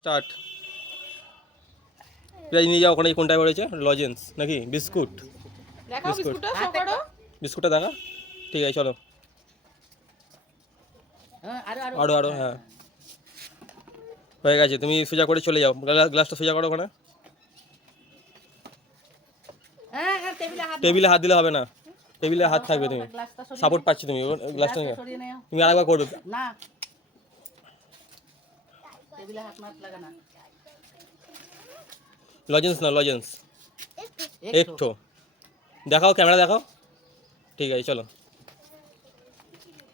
Start. Prize নিয়ে যাও, ওখানে কোনটায় পড়েছে? লজেন্স নাকি বিস্কুট? দেখাও বিস্কুট। বিস্কুটটা শো করো। বিস্কুটটা দেখা। ঠিক আছে চলো। আরো আরো হ্যাঁ, হয়ে গেছে। তুমি সোজা করে চলে যাও, গ্লাসটা সোজা করো ওখানে। টেবিলে হাত দিলে হবে না, টেবিলে হাত থাকবে, তুমি সাপোর্ট পাচ্ছি, তুমি গ্লাসটা নিয়ে তুমি আরেকবার করবে না, টেবিলে হাত মাত লাগা না। লজেন্স না, লজেন্স একটু দেখাও, ক্যামেরা দেখাও। ঠিক আছে চলো,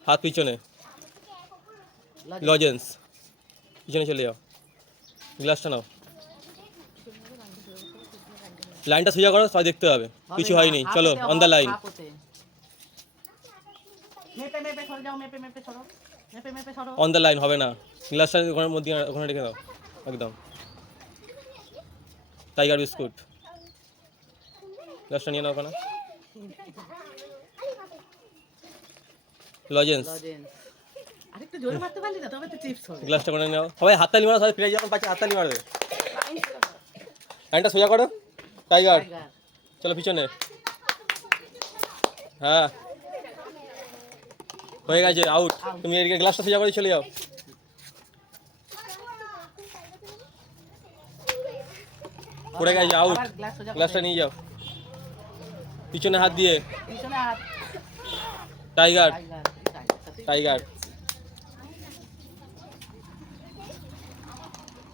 হাত পিছনে, লজেন্স পিছনে চলে যাও, গ্লাসটা নাও, লাইনটা সোজা করো, সবাই দেখতে হবে কিছু হয়নি। চলো অন দ্য লাইন, মেপে মেপে সরে যাও, মেপে মেপে সরো, মেপে মেপে সরো। অন দ্য লাইন হবে না, গ্লাসটা ওখানে মধ্যে ওখানে রেখে দাও একদম। টাইগার বিস্কুট, গ্লাসটা নিয়ে নাও ওখানে। লজেন্স, আরেকটু জোরে মারতে পারলি না, তবে তো চিপস হবে। গ্লাসটা করে নাও, সবাই হাততালি মারো, সবাই ফিরে যখন পাচ্ছে হাততালি মারবে। লাইনটা সোজা করো, টাইগার চলো পিছনে। হ্যাঁ হয়ে গেছে, আউট। তুমি এদিকে গ্লাসটা সোজা করে চলে যাও, পড়ে গেছে, আউট। আবার গ্লাস সোজা করে। গ্লাসটা নিয়ে যাও পিছনে হাত দিয়ে, পিছনে হাত। Tiger tiger, tiger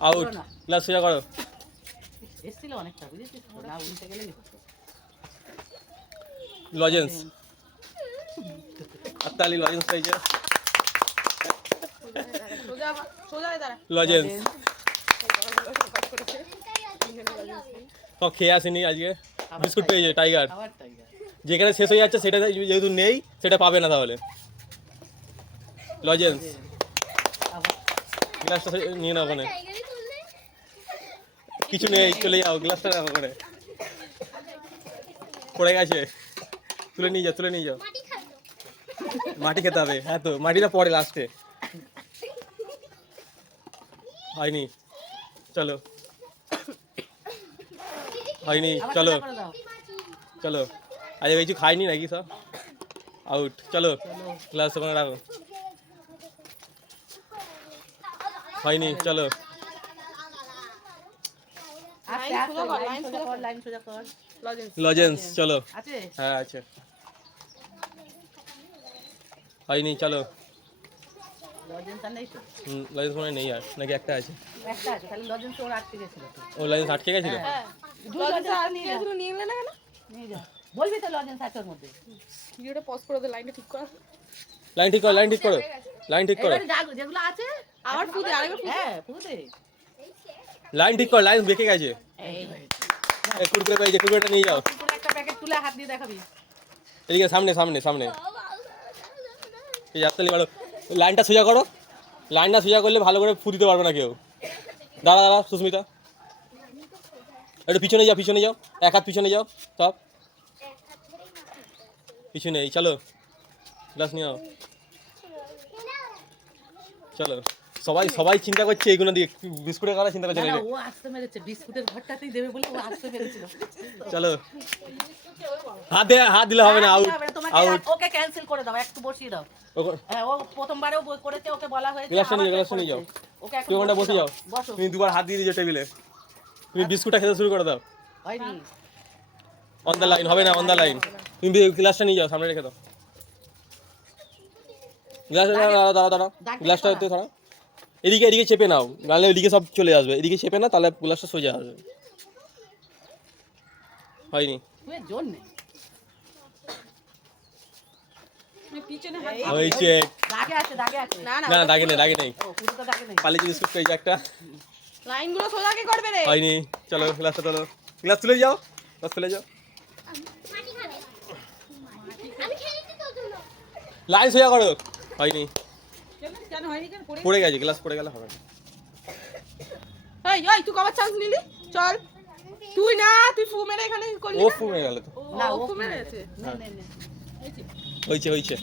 out. Glass সোজা করো, এসছিল অনেকটা, বুঝেছিস? না উল্টে গেলে লজেন্স। হাততালি, লজেন্স পাইছে, সোজা সোজা হয়ে দাঁড়া। লজেন্স। তো খেয়ে আসেনি আজকে, বিস্কুট পেয়েছে টাইগার। আবার টাইগার। যেখানে শেষ হয়ে যাচ্ছে সেটা যেহেতু নেই, সেটা পাবে না তাহলে। লজেন্স, আবার গ্লাসটা নিয়ে নাও ওখানে, কিছু নেই, চলে যাও, গ্লাসটা রাখো ওখানে, পড়ে গেছে, তুলে নিয়ে যাও, তুলে নিয়ে যাও। মাটি খেতে হবে, হ্যাঁ তো মাটিটা পরে লাস্টে। হয়নি, চলো, হয়নি, আবার চলো সোজা করে দাও। চলো। আজকে কিছু খাইনি নাকি সব? আউট, চলো গ্লাস ওখানে রাখো। হয়নি, চলো। আস্তে আস্তে সোজা কর, লাইন লাইন সোজা সোজা কর, কর। লাইন সোজা কর। লজেন্স। লজেন্স, চলো। আছে? হ্যাঁ আছে, হয়নি, চলো। লজেন্স আর নেই তো? লজেন্স মনে হয় নেই আর, নাকি একটা আছে? একটা আছে, খালি লজেন্স ওর আটকে গেছিল তো। ও লজেন্স আটকে গেছিল। হ্যাঁ। লজেন্স আর নিয়ে শুধু নিয়ে এলে না কেন? নিয়ে যা। বলবি তো লজেন্স আছে ওর মধ্যে। ভিডিওটা পজ করে দে, লাইনটা ঠিক কর। লাইন ঠিক করো, লাইন ঠিক করো, লাইন ঠিক করো, এবারে যেগুলো আছে আবার ফুদে, আরেকবার ফুদে। হ্যাঁ ফুদে। লাইন ঠিক করো, লাইন বেঁকে গেছে। এই এই কুরকুরে পেয়েছে, কুরকুরেটা নিয়ে যাও কুকুর একটা প্যাকেট তুলে হাত দিয়ে দেখাবি। এদিকে, সামনে সামনে সামনে। এই হাততালি মারো, লাইনটা সোজা করো, লাইনটা সোজা করলে ভালো করে ফু দিতে পারবে না কেউ। দাঁড়া দাঁড়া সুস্মিতা, একটু পিছনে যাও, পিছনে যাও, এক হাত পিছনে যাও, সব পিছনে। এই চলো, গ্লাস নিয়ে নাও, চলো। সবাই সবাই চিন্তা করছে এইগুলো দিয়ে, বিস্কুটের কথা চিন্তা করছে না না। না, ও আসতে মেরেছে, বিস্কুটের ঘরটাতেই দেবে বলে ও আসতে মেরেছিল। চলো, হাত দিয়ে, হাত দিলে হবে না, আউট তোমাকে আউট। ওকে ক্যান্সেল করে দাও, একটু বসিয়ে দাও। হ্যাঁ, ও প্রথমবারেও করেছে, ওকে বলা হয়েছে। গ্লাসটা নিয়ে আবার গ্লাসটা নিয়ে যাও, ওকে এখন তুমি ওখানটা বসে যাও। বসো। তুমি দুবার হাত দিয়ে দিয়েছো টেবিলে, তুমি বিস্কুটটা খেতে শুরু করে দাও। হয়নি। অন দ্য লাইন হবে না, অন দ্য লাইন। তুমি গ্লাসটা নিয়ে যাও, সামনে রেখে দাও। গ্লাসটা দাঁড়াও দাঁড়াও দাঁড়াও, গ্লাসটা একটু ধরো, এদিকে এদিকে চেপে নাও, নাহলে এদিকে সব চলে আসবে। এদিকে চেপে না, তাহলে গ্লাসটা সোজা আসবে। হয়নি, তুই জোর নেই। পিছনে হয়েছে। দাগে আছে, দাগে আছে। না না, না দাগে নেই, দাগে নেই, ও পুরো তো দাগে নেই। পালিয়ে বিস্কুট পেয়েছে একটা। লাইনগুলো সোজা কে করবে রে? হয়নি, চলো গ্লাসটা তোলো, গ্লাস তুলে যাও, গ্লাস তুলে যাও, লাইন সোজা করো। হয়নি, কেন হয়নি, কেন পড়ে? পড়ে গেছে, গ্লাস পড়ে গেলে হবে না। এই এই তুই কবার চান্স নিলি? চল। তুই না, তুই ফু মেরে এখানে করলি ও না? ফুমে গেল তো। না, ও ও ফু মেরেছে। নে নে নে। হয়েছে হয়েছে,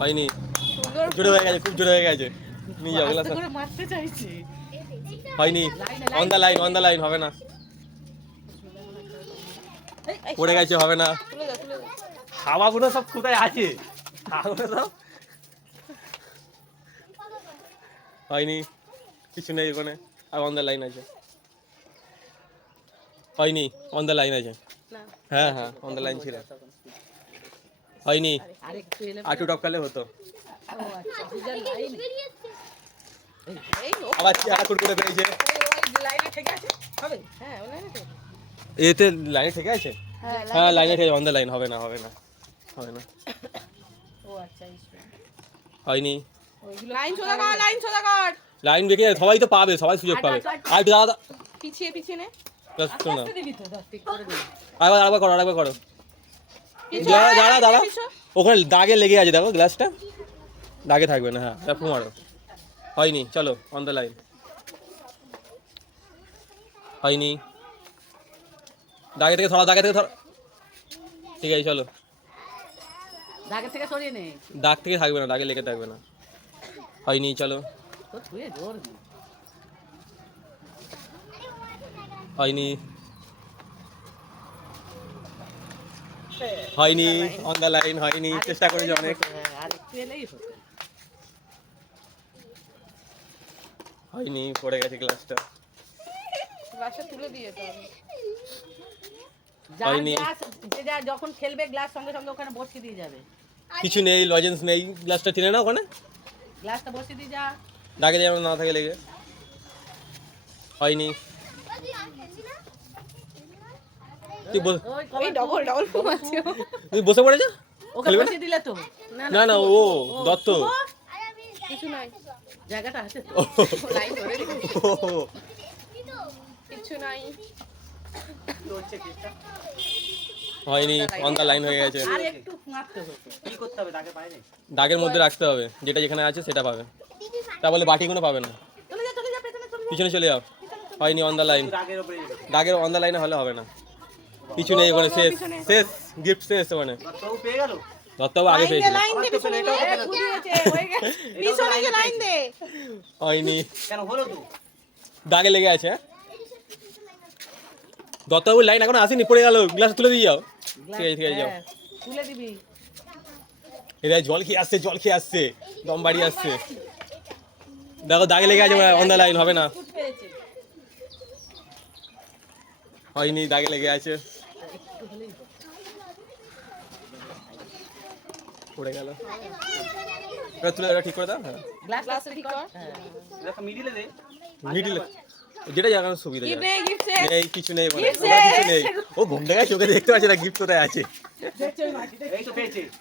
হয়নি, সুন্দর। জোরে হয়ে গেছে, খুব জোরে হয়ে গেছে। নিয়ে যাও গ্লাস আস্তে করে মারতে চাইছি। হয়নি অন দ্য লাইন হবে না পড়ে গেছে হবে না তুলে যা তুলে যা হাওয়াগুলো সব কোথায় আছে হাওয়াগুলো সব হয়নি কিছু নেই ওখানে আর অন দ্য লাইন আছে হয়নি অন দ্য লাইন আছে না হ্যাঁ হ্যাঁ অন দ্য লাইন ছিল হয়নি আরেকটু এলে আটু টপকালে হতো ও আচ্ছা বুঝার লাইন এই ও আবার আটুর করে পেয়েছে ওই লাইনে থেকে আছে হবে হ্যাঁ ওই লাইনে তো এতে লাইনে থেকে আছে হ্যাঁ হ্যাঁ লাইনে থেকে অন দ্য লাইন হবে না হবে না হবে না ও আচ্ছা ইসবে হয়নি লাইন সোজা কর লাইন দেখে সবাই তো পাবে সবাই সুযোগ পাবে আর একটু দাদা পিছিয়ে পিছিয়ে নে না আস্তে দিবি তো ধর ঠিক করে দিবি আরেকবার করো দাঁড়া ওখানে দাগে লেগে আছে দেখো গ্লাসটা দাগে থাকবে না হ্যাঁ তারপর মারো হয়নি চলো অন দ্য লাইন হয়নি দাগে থেকে ধরো ঠিক আছে চলো দাগের থেকে সরিয়ে নে দাগ থেকে থাকবে না দাগে লেগে থাকবে না হয়নি চলো তো তুই জোর নে হয়নি হয়নি অন দ্য লাইন হয়নি চেষ্টা করেছি অনেক আরেকটু এলেই হতো হয়নি পড়ে গেছে গ্লাসটা গ্লাসটা তুলে দিয়ে তো যার হয়নি। গ্লাস যে যা যখন খেলবে গ্লাস সঙ্গে সঙ্গে ওখানে বসিয়ে দিয়ে যাবে কিছু নেই লজেন্স নেই গ্লাসটা টেনে না ওখানে গ্লাসটা বসিয়ে দিয়ে যা দাগে যেন না থাকে লেগে হয়নি তুই বস- ওই এই ডবল ঘুমাচ্ছে ও। তুই বসে পড়েছ ওকে খেলবে না? বসিয়ে দিলে তো না না ও দত্ত কিছু নাই জায়গাটা আছে তো ও, লাইন ধরে রেখেছে ও, কিছু নাই হয়নি অন দ্য লাইন হয়ে গেছে আর একটু মারতে হতো দাগের মধ্যে রাখতে হবে যেটা যেখানে আছে সেটা পাবে তা বলে বাটিগুলো পাবে না চলে যা পেছনে চলে যা পিছনে চলে যাও হয়নি অন দ্য লাইন দাগের অন দ্য লাইনে হলে হবে না কিছু নেই ওখানে শেষ শেষ গিফট শেষ ওখানে দত্তবাবু আগে পেয়েছে লাইন দে পিছনে গিয়ে ঘুরিয়েছে হয়ে গেছে পিছনে গিয়ে লাইন দে হয়নি দাগে লেগে আছে হ্যাঁ দত্তবাবুর লাইন এখন আসেনি পড়ে গেল গ্লাস তুলে দিয়ে যাও ঠিক আছে যাও হ্যাঁ, তুলে দিবি এরা জল খেয়ে আসছে দম বাড়ি আসছে দেখো দাগে লেগে আছে অন দ্য লাইন হবে না পেয়েছে হয়নি দাগে লেগে আছে পড়ে গেল এবার তুলে এটা ঠিক করে দাও হ্যাঁ গ্লাস গ্লাস ঠিক কর মিডিলে যেটা জায়গা সুবিধা গিফট যাবে। নে গিফট সে নেই কিছু নেই মানে Gift ওখানে কিছু set! নেই ও ঘুমটা গেছে চোখে দেখতে পাচ্ছে না গিফট কোথায় আছে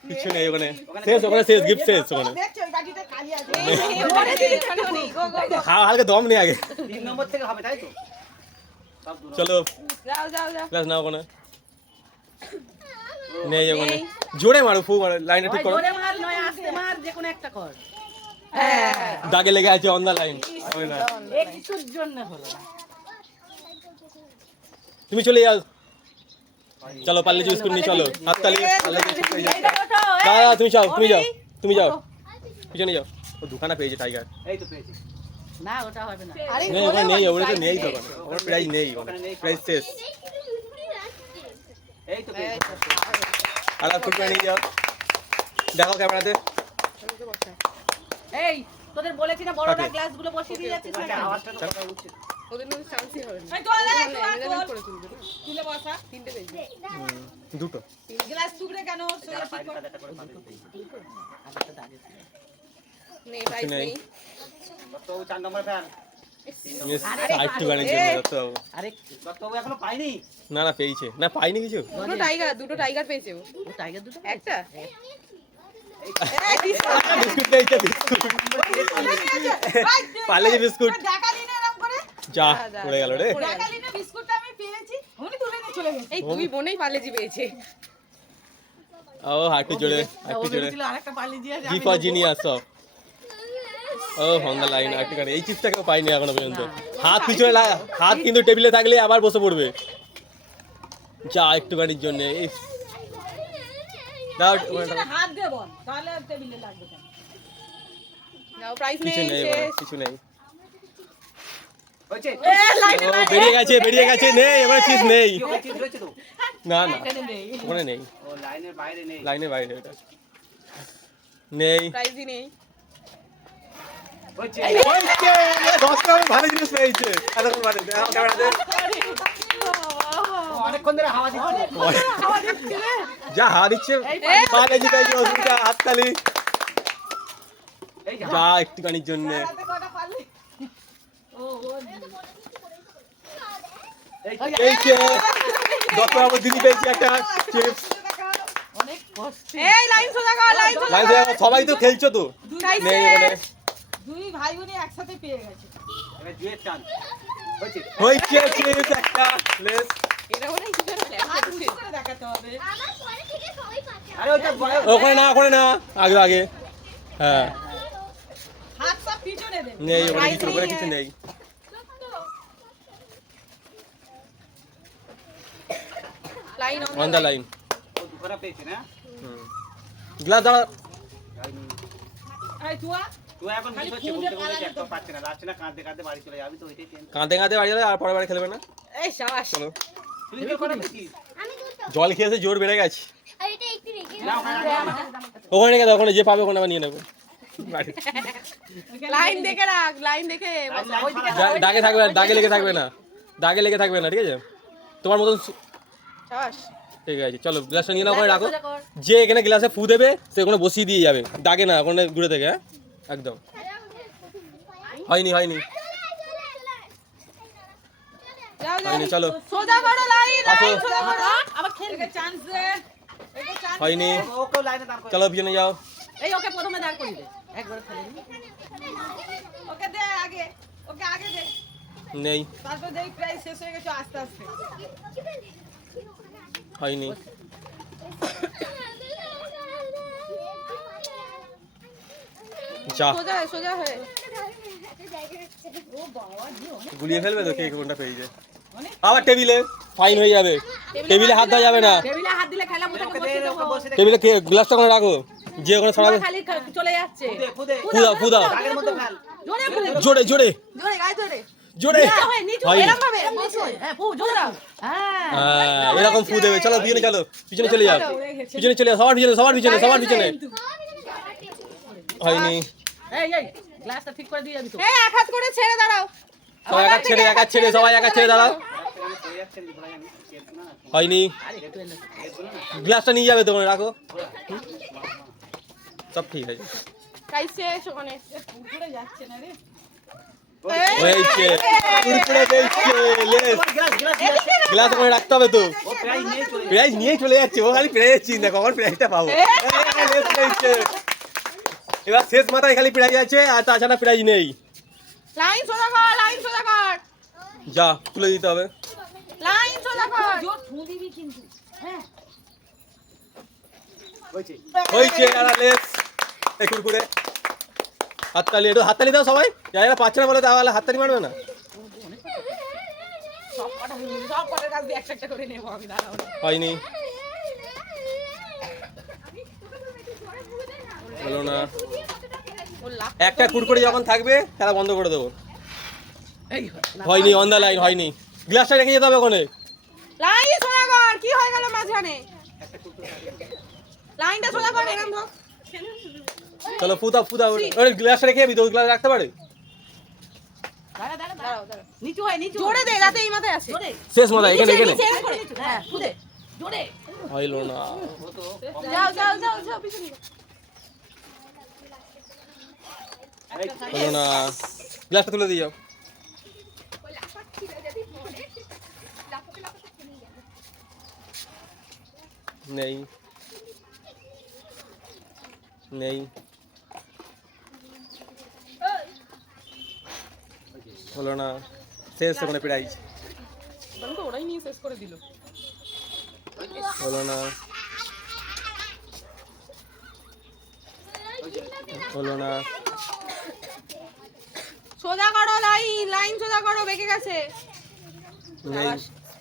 কিছু নেই ওখানে শেষ গিফট শেষ ওখানে পরে দি এখানে নেই গো গো গো হালকা দম নেই আগে চলো যাও যাও যাও ক্লাস নাও ওখানে নেই ওখানে জোরে মারো ফু মারো লাইনটা ঠিক ওই করো জোরে মার নয় আস্তে মার যে কোনো একটা কর হ্যাঁ দাগে লেগে আছে অন দ্য লাইন হবে না এই কিছুর জন্য হলো না তুমি চলে যাও চলো পাল্লে জি বিস্কুট নিয়ে চলো হাততালি পাল্লে জি বিস্কুট নিয়ে যাও দাদা তুমি যাও পিছনে যাও ও দুখানা পেয়েছে টাইগার না ওটা হবে না আরে নেই ওখানে নেই ওখানে তো নেই তো ওখানে প্রাইজ নেই ওখানে প্রাইজ শেষ আর ফুটবল নিয়ে যাও দেখো ক্যামেরাতে এই তোদের বলেছি না বড়রা গ্লাসগুলো বসিয়ে দিয়ে যাচ্ছিস না কেন? ওদের মধ্যে চান্সই হবে না এই তোল রে, তোল, মেজারমেন্ট তোল। করে তুলবে না তুলে বসা তিনটে পেয়েছি দুটো গ্লাস টুকরে কেন সোজা ঠিক কর নেই প্রাইস নেই। নেই মিস আরেকটু গানের জন্য তো আরেকটু না না পেয়েছে না পাইনি কিছু দুটো টাইগার পেয়েছে ও ও টাইগার দুটো একটা বিস্কুট পেয়েছে বিস্কুট পার্লে জি বিস্কুট যা পড়ে গেল রে এই দুই বোনেই পার্লেজি পেয়েছে ও হাঁটু জোরে হাঁটু জোরে ছিল আরেকটা পালি দিয়ে জি ফর জিনিয়াস সব ও অন দ্য লাইন একটু গান এই চিপসটা কেউ পাইনি এখনো পর্যন্ত হাত পিছনে হাত কিন্তু টেবিলে থাকলে আবার বসে পড়বে যা একটু গানির জন্য দাও হাত দে বল তাহলে টেবিলে লাগবে কেন নাও প্রাইজ কিছু নেই নেই এবারে, শেষ। কিছু নেই। হয়েছে এ লাইন ও, বেরিয়ে গেছে নেই এবারে চিজ নেই। কি হয়েছে রয়েছে তো না না এখানে নেই। ওখানে নেই, ও লাইনের বাইরে নেই লাইনের বাইরে ওটা নেই। প্রাইজই নেই। হয়েছে হয়েছে, 10 টাকা ভালো জিনিস পেয়েছে। এতক্ষণ বাদে, আমার ক্যামেরাতে। অনেকক্ষণ ধরে হাওয়া দিচ্ছে খাওয়া দিচ্ছে রে। যা হাত দিচ্ছে পালে জিতেছে, অসুবিধা হাততালি এই যে যা একটুখানির জন্য। হাতে কটা পারলি? এই পেয়েছে 10 টাকা দিদি পেয়েছে একটা চিপস। অনেক কষ্ট। এই লাইন সোজা কর, লাইন সোজা লাইন কর। ধরে সবাই তো খেলছো তো, প্রাইজ নেই শেষ। ওখানে। দুই ভাই বোনই একসাথে পেয়ে গেছে। এবার জুয়ের চান হয়েছে হয়েছে চিপস একটা লেস। এটা মনে হয় কি করে হাত উঁচু করে দেখাতে হবে। আরে ওটা ওখানে না, ওখানে না, আগে আগে। হ্যাঁ হাত সব পিছনে দে। নেই ওখানে কিছু, ওখানে কিছু নেই। Line on the line. ও দুখানা পেয়েছে না গ্লাস দাঁড়া। এই তুয়া তুই এখন মিস হচ্ছে বলতে বলতে একটা পাচ্ছে না যাচ্ছে না কাঁদতে কাঁদতে বাড়ি চলে যাবি তো ওইটাই টেনশন কাঁদতে কাঁদতে বাড়ি যাবে আর পরের বারে খেলবে না। এই শাবাশ। চলো, তুই কি করে পেয়েছিস জল খেয়েছে জোর বেড়ে গেছে। না ওখানে ওখানে রেখে দাও, ওখানে যে পাবে ওখানে আবার নিয়ে নেবো। বাড়ি। লাইন দেখে রাখ, লাইন দেখে বসা। ওইদিকে দাগে থাকবে না, দাগে লেগে থাকবে না, দাগে লেগে থাকবে না, ঠিক আছে? তোমার মতন শাবাশ। ঠিক আছে, চলো গ্লাসটা নিয়ে নাও, ওখানে রাখো। সোজা কর। যে এখানে গ্লাসে ফু দেবে সে ওখানে বসিয়ে দিয়ে যাবে, দাগে না, ওখানে দূরে থেকে। হ্যাঁ একদম হয়নি হয়নি যাও যাও। হয়নি, চলো সোজা করো লাইন, আসো। লাইন সোজা করো। আবার খেলবে। একে চান্স দে। একে চান্স। হয়নি, ওকেও লাইনে দাঁড় করে চলো পিছনে যাও। এই ওকে প্রথমে দাঁড় করিয়ে দে। একবার খেলে নি। ওকে দে আগে। ওকে আগে দে। নেই, তারপর দেই প্রাইস শেষ হয়ে গেছে আস্তে আস্তে। হয়নি, যা সোজা হয়ে, সোজা হয়ে। গুলিয়ে ফেলবে তো কে কোনটা পেয়েছে। আবার টেবিলে ফাইন হয়ে যাবে, টেবিলে হাত দেওয়া যাবে না। টেবিলে হাত দিলে খেলা মোটাকে ওকে দে বসিয়ে ওকে দেবো। বসে দে টেবিলে গ্লাসটা ওখানে রাখো, যে ওখানে ছড়াবে। খালি চলে যাচ্ছে। খুদে ফুদাও ফুদাও, আগের মধ্যে ফেল জোরে ফুলে। জোরে জোরে জোরে গায়ে ধরে। জোরে। নিচু হয়ে, নিচু হয়ে, হয়নি, এরম ভাবে, বসো। হ্যাঁ, ফু, জোরে দাও। হ্যাঁ। হ্যাঁ, এরকম ফু দেবে। চলো পিছনে চলো, পিছনে চলে যাও, পিছনে চলে যাও, সবার পিছনে, সবার পিছনে, সবার পিছনে। হয়নি, এই গ্লাসটা ঠিক করে দিয়ে যাবি তো। এই এক হাত করে ছেড়ে দাঁড়াও। সবাই এক হাত ছেড়ে, এক হাত ছেড়ে, সবাই এক হাত ছেড়ে দাঁড়াও। সেখানে পড়ে যাচ্ছে ঘোরা জানি কেটে না হয়নি, আরে একটু এনে। গ্লাসটা নিয়ে যাবে তো ওখানে রাখো। সব ঠিক আছে, প্রাইস শেষ ওখানে। পুরো যাচ্ছে না রে। হয়েছে, কুরকুরে পেয়েছে, লেস। গ্লাস গ্লাস গ্লাস ওখানে রাখতে হবে তো। ও প্রায় নিয়ে চলে প্রাইজ নিয়ে চলে যাচ্ছে, ও খালি প্রাইজের চিন্তা, কখন প্রাইজটা পাবো। লেস পেয়েছে। এবার শেষ মাথায় খালি প্রাইজ আছে, আর তাছাড়া প্রাইজ নেই। লাইন সোজা কর, লাইন সোজা কর। যা তুলে দিতে হবে। লাইন সোজা কর। জোর ফু দিবি কিন্তু। হ্যাঁ। হয়েছে হয়েছে, আর লেস। এই কুরকুরে হাততালি, একটু হাততালি দাও সবাই, যারা পাচ্ছে না বলে তাহলে হাততালি মারবে না। সব কটার কাছ দিয়ে একটা একটা করে নেবো আমি, দাঁড়াও। হয়নি, হলো না। ও লাখ একটা কুরকুরে যখন থাকবে খেলা বন্ধ করে দেবো। এই হয়নি, অন দ্য লাইন হয়নি। গ্লাসটা রেখে যেতে হবে ওখানে। লাইন সোজা কর। কি হয়ে গেল মাঝখানে? লাইনটা সোজা কর, এরকম ধর। চলো ফুদাও ফুদাও, ওই গ্লাসটা রেখে যাবি তো, ওই গ্লাস রাখতে পারে। দাঁড়া দাঁড়া দাঁড়া। দাঁড়াও দাঁড়াও। নিচু হয়, নিচু। জোরে দে যাতে এই মাথায় আসে। জোরে। শেষ মাথা এখানে এখানে। নিচে, এরকম করে। হ্যাঁ, ফু দে। জোরে। হইলো না, যাও যাও যাও যাও পিছনে যাও। হলো না। গ্লাসটা তুলে দিয়ে যাও। নেই নেই, হলো না। শেষ ওখানে প্রাইজ, বলুন তো ওরাই নিয়ে শেষ করে দিল। হলো না, হলো না। সোজা করো লাইন, লাইন সোজা করো, বেঁকে গেছে। নেই,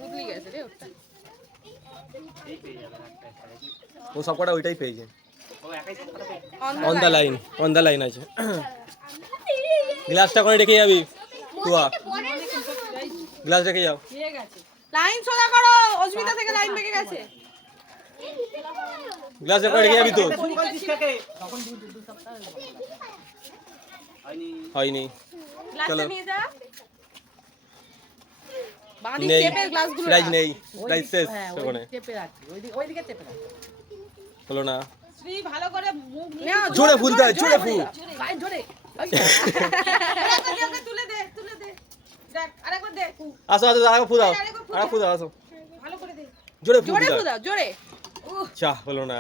উতলি গেছে রে ওটা। ও সব কটা ওইটাই পেয়েছে। ও একাই সব কথা বলছে। অন দ্য লাইন আছে। গ্লাসটা করে রেখে যাবি তুয়া, গ্লাস রেখে যাও। লাইন সোজা করো, অস্মিতা থেকে লাইন ভেঙে গেছে। গ্লাস করে রেখে যাবি তো। ফোন করেছিস কাকে? হয়নি। হয়নি, গ্লাসটা চলো। নিয়ে যা। বাঁদিক নেই, চেপে গ্লাসগুলো প্রাইজ রাখ। নেই, প্রাইজ শেষ হ্যাঁ ওখানে। চেপে রাখি, ওইদিকে চেপে রাখি। হলো না, শ্রী ভালো করে মুখ নাও, জোরে ফুল দাও, জোরে ফুল। গায়ে জোরে ওকে তুলে দে, তুলে দে। দেখ, আরেকবার দে। আসো আসো, আরেকবার ফুল দাও, আরেকবার ফুল দাও, আসো। ভালো করে দে। জোরে ফুল জোরে দাও। ফুদাও, জোরে। চা, হলো না,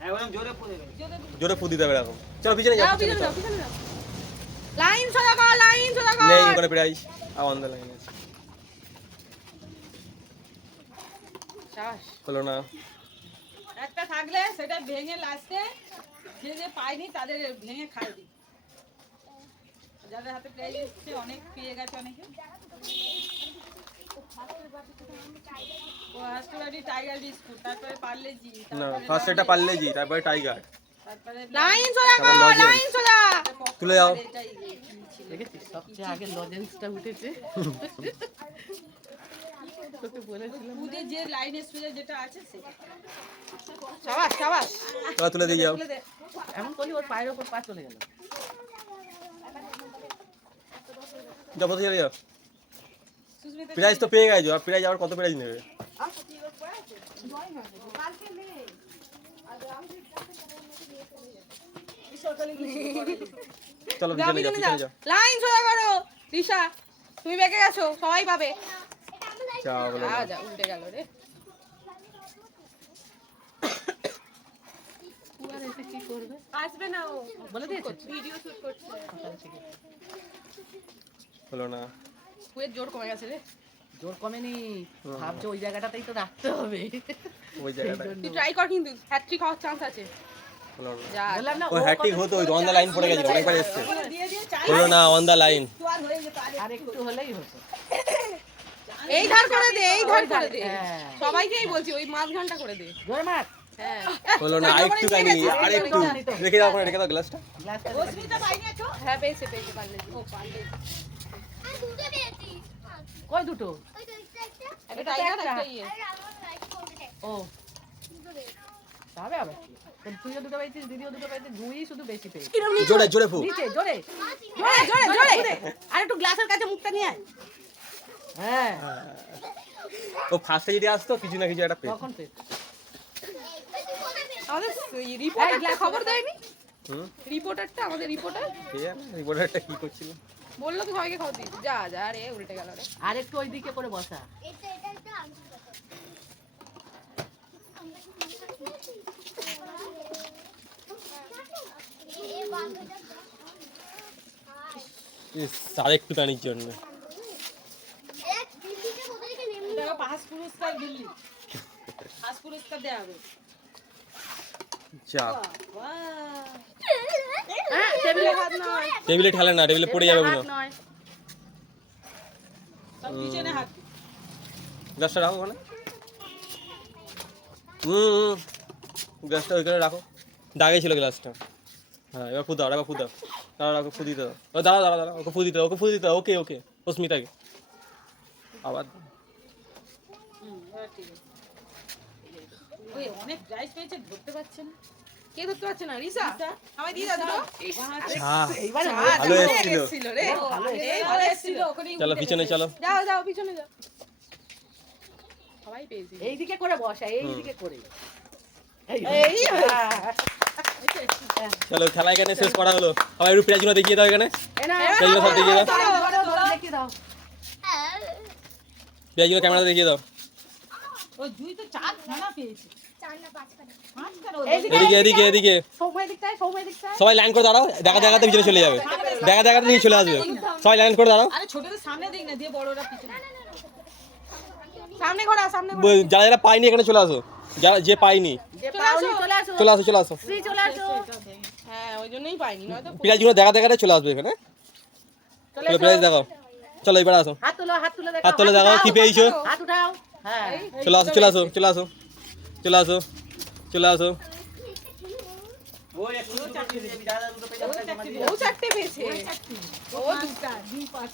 হ্যাঁ ওরকম জোরে পড়ে গেছে। জোরে ফুল দিতে হবে এরকম। চলো পিছনে যাও, যাও, পিছনে পিছনে যাও। যাও, পিছনে যাও। লাইন সোজা কর, লাইন সোজা কর। নেই ওখানে প্রাইজ, অন দ্য লাইন আছে। চাস। হলো না, একটা থাকলে সেটা ভেঙে লাস্টে যে পায়নি তাদের ভেঙে খাই দি। যাদের হাতে প্রাইজ এসছে অনেক পেয়ে গেছে অনেকে। ও হাস্টবাড়ি টাইগার বিস্কুট, তারপরে পার্লে জি, না ফার্স্ট এটা পারলে জি, তারপরে টাইগার। তারপরে লাইন সোজা কর, লজেন্স। লাইন সোজা। তুলে যাও। দেখেছিস সবচেয়ে আগে লজেন্সটা উঠেছে। তোকে বলেছিলাম খুদে যে লাইনের সুজা যেটা আছে সেটা। শাবাশ, শাবাশ। চলো তুলে দিয়ে যাও। তুলে দে। এমন করলি ওর পায়ের ওপর পা চলে গেল। যাও, পথে চলে যাও। সুস্মিতা প্রাইজ তো পেয়ে গেছো, আর প্রাইজ আবার কত প্রাইজ নেবে? চলো যাও, পিছনে যাও, পিছনে পিছনে যাও। যাও। লাইন সোজা করো। রিশা, তুমি বেঁকে গেছো, সবাই পাবে। চা, হলো না। যা উল্টে গেল রে। আর এসে কি করবে আসবে না ও, বলে দিয়েছে। ভিডিও শুট করছে। হলো না, কুয়ের জোর কমে গেছে রে। জোর কমেনি, ভাবছো ওই জায়গাটাতেই তো রাখতে হবে। ওই জায়গাটা তুই ট্রাই কর, কিন্তু হ্যাটট্রিক হওয়ার চান্স আছে। হলো না। যা বললাম না ওই হ্যাট্রিক হতো, ওই অন দ্য লাইন পড়ে গেছে, অনেকবার এসছে। দিয়ে দিয়ে চাই হলো না, অন দ্য লাইন। তো আর হয়ে যেত আরে। আর একটু হলেই হতো। এই ধার করে দে, এই ধার করে দে। হ্যাঁ। সবাইকেই বলছি ওই মাঝ ঘন্টা করে দে। জোরে মার। হ্যাঁ। হলো না, আরেকটু কানি, আরেকটু। রেখে দাও, ওখানে রেখে দাও গ্লাসটা। গ্লাসটা অস্মিতা পাইনি আছো? হ্যাঁ পেয়েছে, পেয়েছে, পারলে। ও পারলে। কই দুটো? একটা টাইগার, একটা ইয়ে। ও তবে আবার কি? তুইও দুটো পাইছিস, দিদিও দুটো পাইছিস, দুই শুধু বেশি পেয়েছিস। জোরে জোরে ফু। নিচে জোরে জোরে, জোরে, জোরে। আর একটু গ্লাসের কাছে মুখটা নিয়ে আয়। হ্যাঁ ও ফার্স্টে যদি আসতো কিছু না কিছু একটা পেতো। তখন পেয়েছিস। আমাদের রিপোর্টারটা খবর দেয়নি। হুম, রিপোর্টারটা, আমাদের রিপোর্টার ঠিক আছে, রিপোর্টারটা কি করছিল? বললো তো সবাইকে খবর দিয়েছি। যা যা রে, উল্টে গেল রে। আর একটু ওইদিকে করে বসা। ইস, আরেকটু কানির জন্য। এটা পাঁচ পুরস্কার দিল্লি। পাঁচ পুরস্কার দেওয়া হবে। চা, হ্যাঁ টেবিলে হাত নয়, টেবিলে ঠেলে না, টেবিলে পড়ে যাবে হাত পুরো। নয়। সব পিছনে হাত। গ্লাসটা রাখো ওখানে। হুম, গ্লাসটা ওইখানে রাখো। দাগে ছিল গ্লাসটা। হ্যাঁ, এবার ফু দাও, এবার ফু দাও। দাঁড়াও, ওকে ফু দিতে দাও। ও দাঁড়াও, দাঁড়াও, দাঁড়াও, ওকে ফু দিতে দাও, ওকে ফু দিতে দাও। ওকে, ওকে, অস্মিতাকে। আবার এবার ঠিক আছে। ওই অনেক প্রাইজ পেয়েছে, ধরতে পারছে না। কে ধরতে পারছে না? রিসা, আমায় দিয়ে দাও দুটো। ইস, এইবার ভালো এসেছিল। এসেছিল রে। এই ভালো এসেছিল, ওখানেই চলো উল্টে পিছনে গেছে। চলো। যাও যাও, পিছনে যাও। সবাই পেয়েছি। এইদিকে করে বসা, এইদিকে করে। এই এই চলো, খেলা এখানে শেষ করা হলো। সবাই একটু প্রাইজগুলো দেখিয়ে দাও এখানে। এই না প্রাইজগুলো সব দেখিয়ে দাও। দেখিয়ে দাও। প্রাইজগুলো ক্যামেরাতে দেখিয়ে দাও। ওই দুই তো চার খানা পেয়েছে। পাঁচটা রোজ। এদিকে, এদিকে, এদিকে। সৌম্যের দিকটায়, সৌম্যের দিকটায়। সবাই লাইন করে দাঁড়াও। দেখা দেখাতে পিছনে চলে যাবে। দেখা দেখাতে নিচে চলে আসবে। সবাই লাইন করে দাঁড়াও। আরে ছোটদের সামনে দিক না, দিয়ে বড়রা পিছনে। সামনে ঘোরা, সামনে ঘোরা। যারা যারা পাইনি এখানে চলে আসো। যারা যে পাইনি যে পাওনি চলে আসো। চলে আসো, চলে আসো। শ্রী চলে আসো। হ্যাঁ, ওই জন্যই পাইনি, নয়তো প্রাইজগুলো দেখা দেখাতে চলে আসবে এখানে। চলে চলো এসো। প্রাইজ দেখো। চলো এবার আসো। হাত তুলো, হাত তুলে দেখাও। হাত তুলে দেখো কি পেয়েছো। হাত উঠাও। হ্যাঁ চলে আসো, চলে আসো, চলে আসো, চলে আসো, চলে আসো। ওই একটু দুটো পেয়ে যাবি, দাদা দুটো পেয়ে যাবে, ও চারটে পেয়েছে। ও দুটা, 2 5